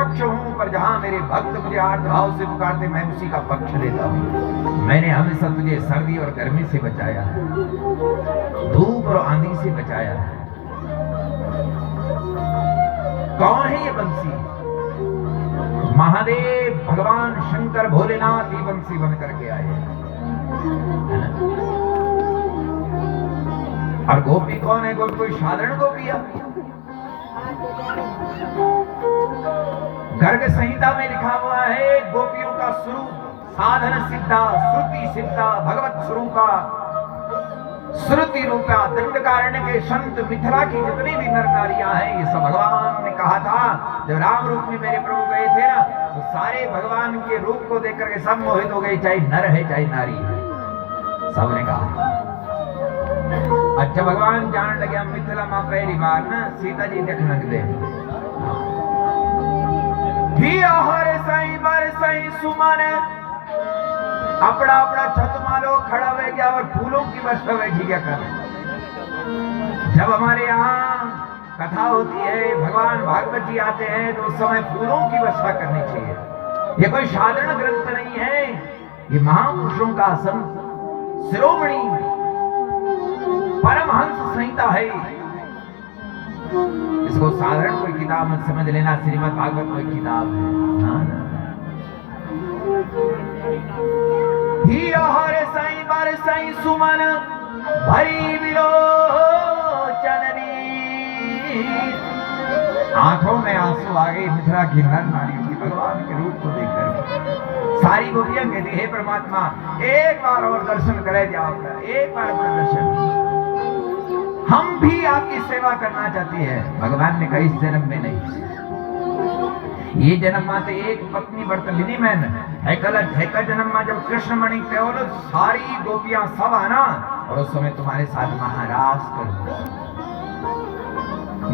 निष्पक्ष हूं, पर जहां मेरे भक्त मुझे आर्त भाव से पुकारते मैं उसी का पक्ष लेता हूं। मैंने हमेशा तुझे सर्दी और गर्मी से बचाया है, धूप और आंधी से बचाया है। कौन है ये बंसी? महादेव भगवान शंकर भोलेनाथ ही बंसी बन करके आए हैं। और गोपी कौन है? गोपी कोई साधारण गोपी है? गर्ग संहिता में लिखा हुआ है गोपियों का स्वरूप साधन सिद्धा श्रुति सिद्धा भगवत स्वरूपा श्रुति रूपा दंडकारण्य के संत मिथिला की जितनी भी नर नारियां हैं ये सब भगवान ने कहा था। जब राम रूप में मेरे प्रभु गए थे ना तो सारे भगवान के रूप को देख करके सब मोहित हो गए, चाहे नर है चाहे नारी है, सबने कहा। अच्छा भगवान जान लगे मिथिला मां पहली बार ना सीता जी देख लगे हरे साई बर साई सुमन अपना अपना छत मालो खड़ा हो गया और फूलों की वर्षा बैठी क्या कर। जब हमारे यहाँ कथा होती है भगवान भागवत जी आते हैं तो उस समय फूलों की वर्षा करनी चाहिए। ये कोई साधारण ग्रंथ नहीं है, ये महापुरुषों का संत शिरोमणि परमहंस संहिता है। इसको साधारण कोई किताब मत समझ लेना, श्रीमद् भागवत कोई किताब है। हरे साई बार साई सुमन भरी विलोचन आंखों में आंसू आ गए मिथिला की नर नारियों की भगवान के रूप को देखकर। सारी गोपियां कहती हे परमात्मा एक बार और दर्शन करे जाओ, एक बार अपना दर्शन, हम भी आपकी सेवा करना चाहते हैं। भगवान ने कहा इस जन्म में नहीं, ये जन्म माते एक पत्नी व्रत लिनी मैंने है जन्म में जब कृष्ण मणि केवल सारी गोपियां सब आना और उस समय तुम्हारे साथ महाराज करूंगा।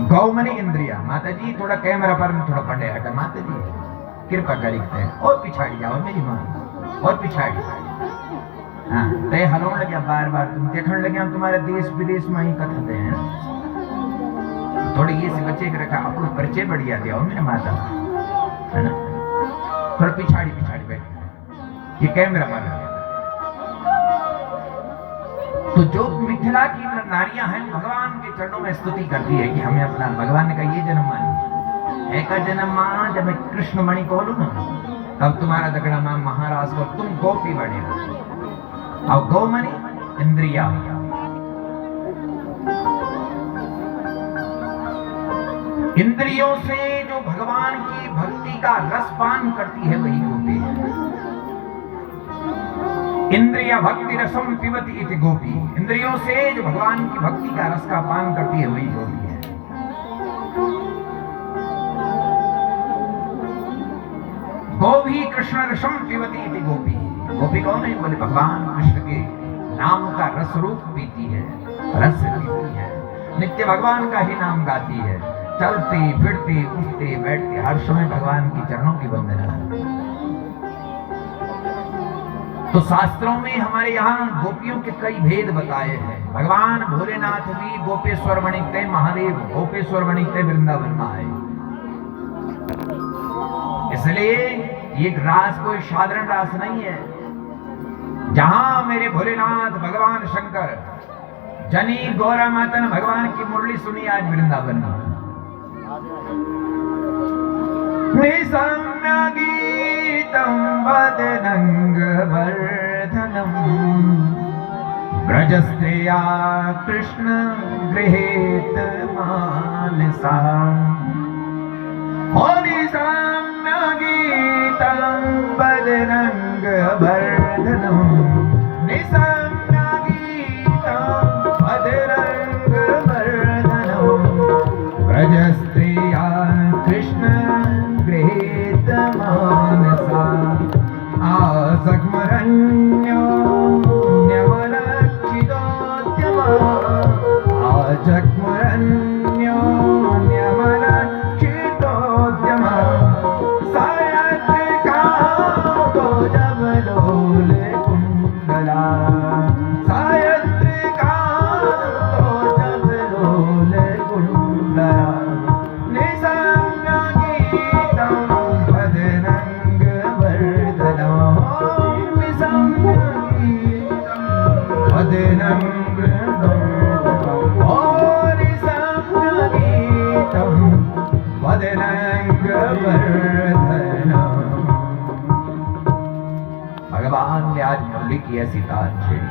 गौमनी इंद्रिया माता जी थोड़ा कैमरा पर थोड़ा पंडे हटा माता जी कृपा करी और पिछाड़ी जाओ मेरी मां और पिछाड़ी। हाँ तय हलों लगे बार बार तुम देखने लगे हम तुम्हारे देश विदेश में ही कथा दे हैं थोड़ी ये से बच्चे के रखा अपना परिचय बढ़िया दिया मेरे माता है ना। थोड़ा पिछाड़ी पिछाड़ी बैठ ये कैमरा पर। तो जो मिथिला की नारियां हैं भगवान के चरणों में स्तुति करती है कि हमें अपना भगवान ने कहा ये जन्म मानी एक जन्म मां जब मैं कृष्ण मणि बोलू ना तब तुम्हारा दगड़ा मां महाराज को तुम गोपी बने और गौमणि इंद्रिया। इंद्रियों से जो भगवान की भक्ति का रसपान करती है वही गोपी है। इंद्रिया भक्ति रसम पिबति इति गोपी। इंद्रियों से जो भगवान की भक्ति का रस का पान करती है वही गोपी है। गोभी कृष्ण रसम पिबति इति गोपी। गोपी कौन है? बोले भगवान कृष्ण के नाम का रस रूप पीती है, रस पीती है, नित्य भगवान का ही नाम गाती है, चलते फिरते उठते बैठते हर समय भगवान की चरणों की वंदना। तो शास्त्रों में हमारे यहाँ गोपियों के कई भेद बताए हैं। भगवान भोलेनाथ भी गोपेश्वर मणिकते महादेव गोपेश्वर मणिकते वृंदावन में आए। इसलिए ये रास कोई साधारण रास नहीं है। जहां मेरे भोलेनाथ भगवान शंकर जनी गौरा माता ने भगवान की मुरली सुनी आज वृंदावन में। निसम्य गीतं वदनंग वर्धनम ब्रजस्त्रिया कृष्ण गृहेत मानसा। निसम्य गीतं वदनंग वर्धनम निसम्य गीतं वदनंग वर्धनम ब्रजस्त्रिया कृष्ण गृहीत मानसा। आजग्मरण्यो न्यवलक्षितोद्यमा आजग्मरण्यो न्यवलक्षितोद्यमा बदरंग वर्धन। भगवान ने आज मुरली की ऐसी तान छेड़ी,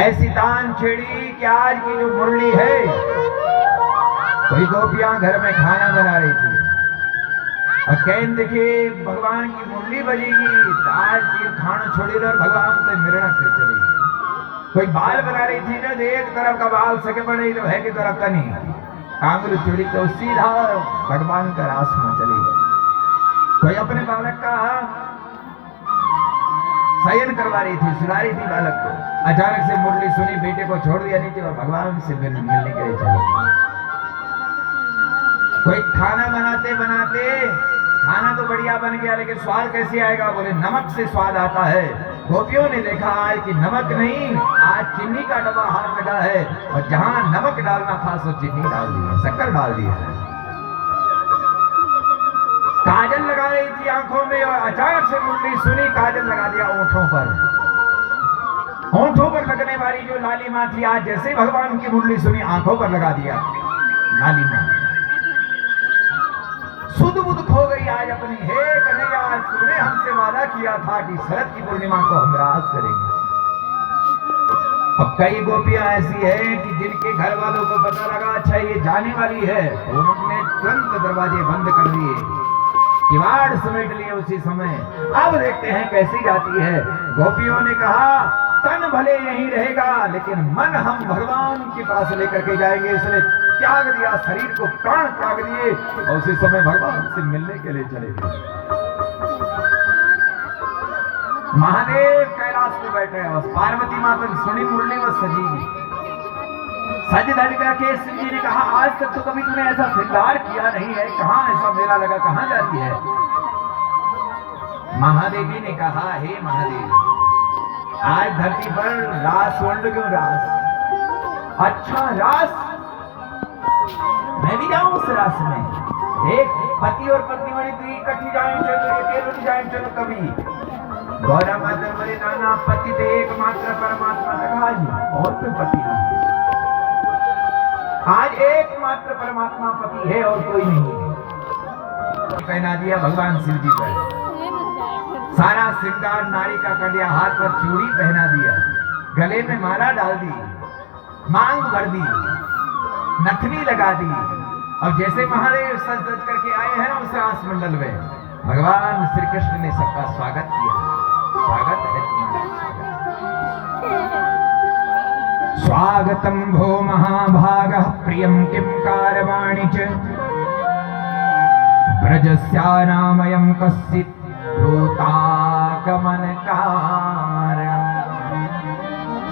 ऐसी तान छेड़ी कि आज की जो मुरली है, कोई गोपियां घर में खाना बना रही थी और कहन देखिए भगवान की मुरली बजेगी तो आज ये खाना छोड़ी और भगवान से मिलना फिर चलेगी। कोई बाल बना रही थी ना, एक तरफ का बाल सके बने तो है कि तरफ का नहीं, कांगरू चूड़ी तो सीधा भगवान का रास में चली गई। कोई अपने बालक का शयन करवा रही थी, सुला रही थी बालक को, अचानक से मुरली सुनी, बेटे को छोड़ दिया नीचे और भगवान से मिलने के लिए चले गए। कोई खाना बनाते बनाते खाना तो बढ़िया बन गया लेकिन स्वाद कैसे आएगा, बोले नमक से स्वाद आता है। गोपियों ने देखा आज कि नमक नहीं, आज चीनी का डब्बा हाथ लगा है और जहां नमक डालना था सो चीनी डाल दी है, शक्कर डाल दी है। काजल लगा रही थी आंखों में और अचानक से मुरली सुनी, काजल लगा दिया ओंठों पर। ओंठों पर लगने वाली जो लालिमा थी, आज जैसे ही भगवान की मुरली सुनी आंखों पर लगा दिया लालिमा। सुध बुध खो गई आज अपनी। हे कन्हैया, तूने हमसे वादा किया था कि शरद की पूर्णिमा को हम रास करेंगे। अब कई गोपियां ऐसी है कि जिनके घर वालों को पता लगा अच्छा ये जाने वाली है, उन्होंने तुरंत दरवाजे बंद कर दिए, किवाड़ समेट लिए उसी समय। अब देखते हैं कैसी जाती है। गोपियों ने कहा तन भले यहीं रहेगा लेकिन मन हम भगवान के पास लेकर के जाएंगे, इसलिए त्याग दिया, शरीर को प्राण त्याग दिए और उसी समय भगवान से मिलने के लिए चले गए। महादेव कैलाश में बैठे हैं, पार्वती माता ने सुनी मुरली व सजी, सज धज करके शिव जी ने कहा आज तक तो कभी तूने ऐसा श्रृंगार किया नहीं है, कहाँ ऐसा मेला लगा, कहाँ जाती है। महादेवी ने कहा हे महादेव, आज धरती पर रास वर्ण क्यों रास, अच्छा रास मैं भी जाऊं उस रास में। एक पति और पत्नी बड़ी थी, इकट्ठी जाए चलो, अकेले जाए चलो कभी। गौरा माता बोले नाना पति थे एकमात्र परमात्मा तक, आज और कोई पति नहीं, आज एकमात्र परमात्मा पति है और कोई नहीं है। पहना दिया भगवान शिव जी पर, सारा श्रृंगार नारी का कर दिया, हाथ पर चूड़ी पहना दिया, गले में माला डाल दी, मांग भर दी, नथनी लगा दी और जैसे महादेव सज धज करके आए हैं उस रास मंडल में, भगवान श्री कृष्ण ने सबका स्वागत किया। स्वागत है तुम्हारा, स्वागतम भो महाभागः प्रियं किं कारवाणि च ब्रजस्यानामयं कश्चित् भूतागमन कारणम्।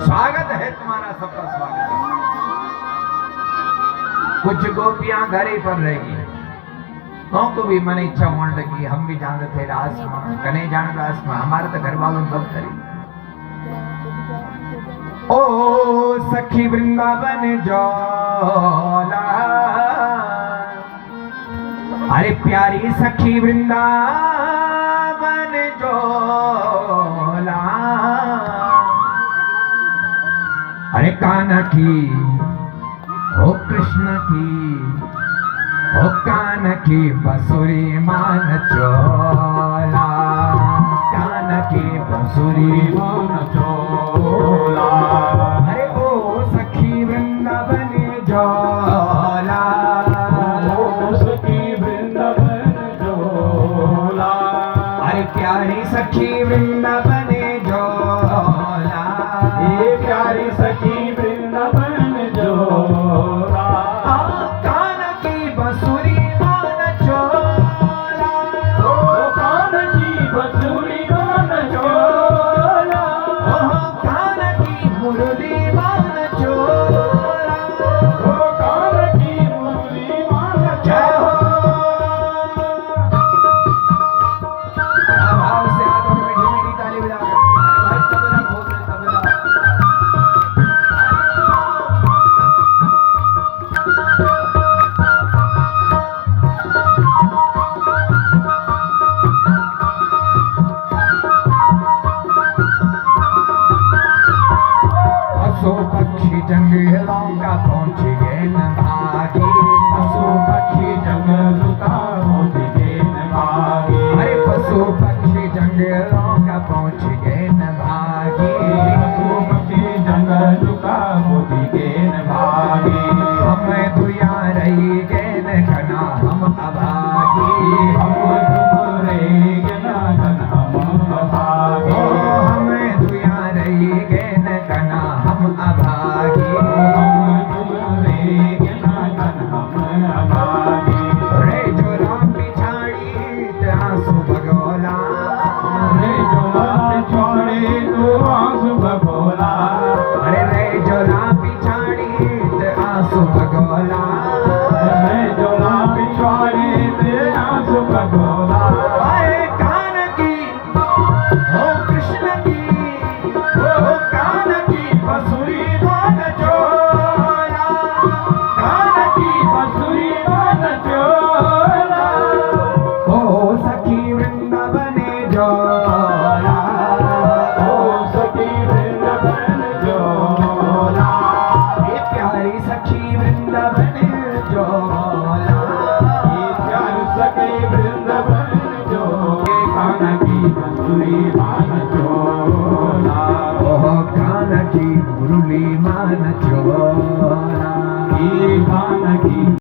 स्वागत है तुम्हारा, सबका स्वागत है। कुछ गोपियां घरे पर रहेगी, तो भी मन इच्छा होने लगी हम भी जानते थे रास मां, कने जान रास मां, हमारे तो घर वालों सब करी। ओ सखी वृंदावन जोला, अरे प्यारी सखी वृंदावन जोला, अरे कान्हा की ओ कृष्ण की ओ कान की बंसुरी मान चोला, कान की बंसुरी मान चोला, अरे ओ सखी वृंदावन जोला, ओ सखी वृंदावन जोला, अरे प्यारी सखी वृंदावन जोला, ये प्यारी सखी वृंदावन जोला, कान की बंसुरी मान चोला, ओ कान की बंसुरी मान चोला, ओ कान की मुरली पहुंचेंगे।